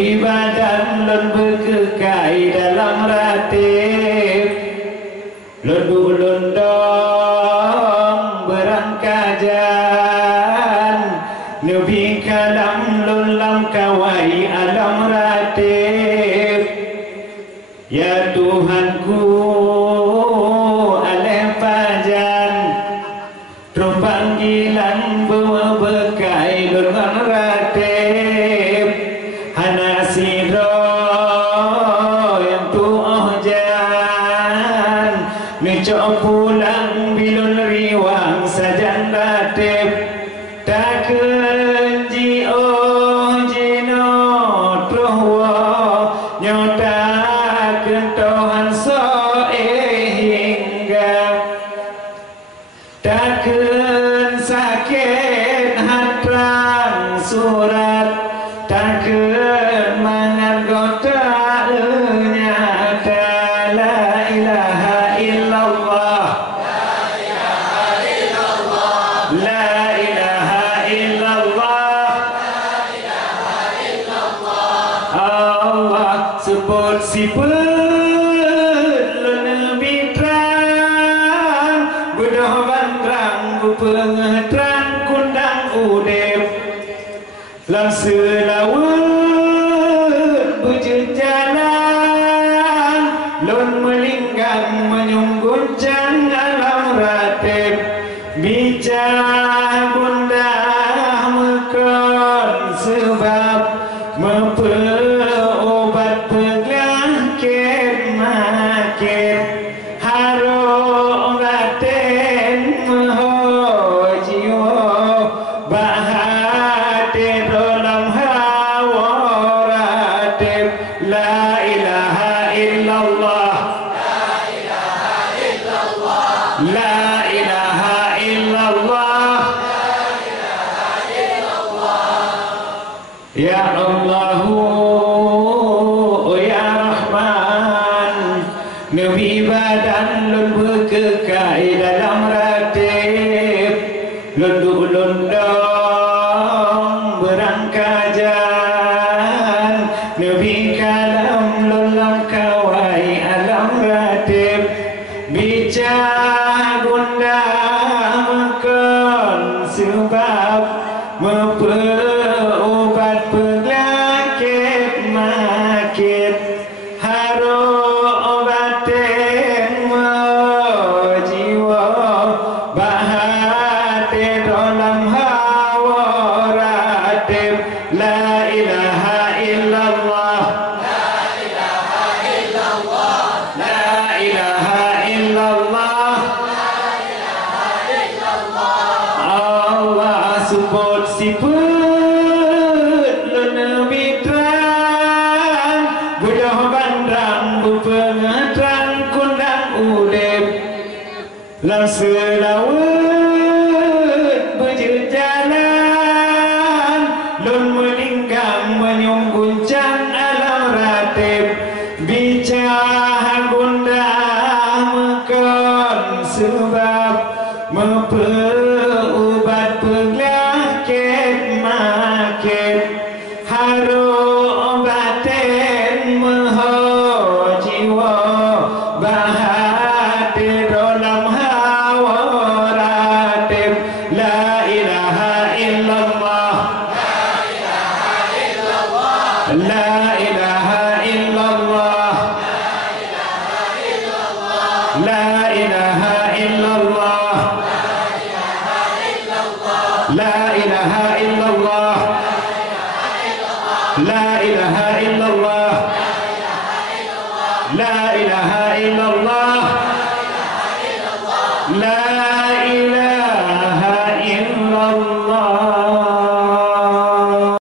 Nabi badan lon berkekai dalam ratib, lon bulundong berangkajan, Nabi kalam lon lam kawai alam ratib. Ya Tuhanku aleh pajan, terus panggilan bawa bekai lon ratib. Hana siro yang tuah jan, ngecok pulang bilun riwang sajan ratib. Tak kenji oh jino trohwa nyota kentohan so hingga. Tak ken sakit hatrang surat, tak ken manargota nyata. La ilaha illallah, la ilaha illallah, Allah sebut sifat Nabi terang, budah bandrang bupengetrang kundang udep. Lam selawat berjalan, lon melinggang menyungguncang alam ratib. Bicara bunda mekon sebab memperobat penyakit makit. Haro batin mehojiwo bahati dalam hawa ratib. La ilaha illallah, la ilaha illallah, ya Allahu ya Rahman. Nabi badan lun berkekai dalam ratib, lunduk-lundong berangkajan, Nabi kalam lun lam kawai alam ratib. Bicara bunda mekon sebab memperobat penyakit makit. Haro batin mejiwa bahati dalam hawa ratib. La ilaha illallah, la ilaha illallah, Allah sebut sifat Nabi terang, budah bandrang bupengetrang kundang udep. Lam selawat berjalan, lon melinggang menyungguncang alam ratib. Bicara bunda mekon sebab memperobat penyakit makit. Haro batin mehojiwa bahati dalam hawa ratib. La ilaha illallah, la ilaha illallah, la ilaha illallah, la ilaha illallah, la ilaha illallah, la ilaha illallah,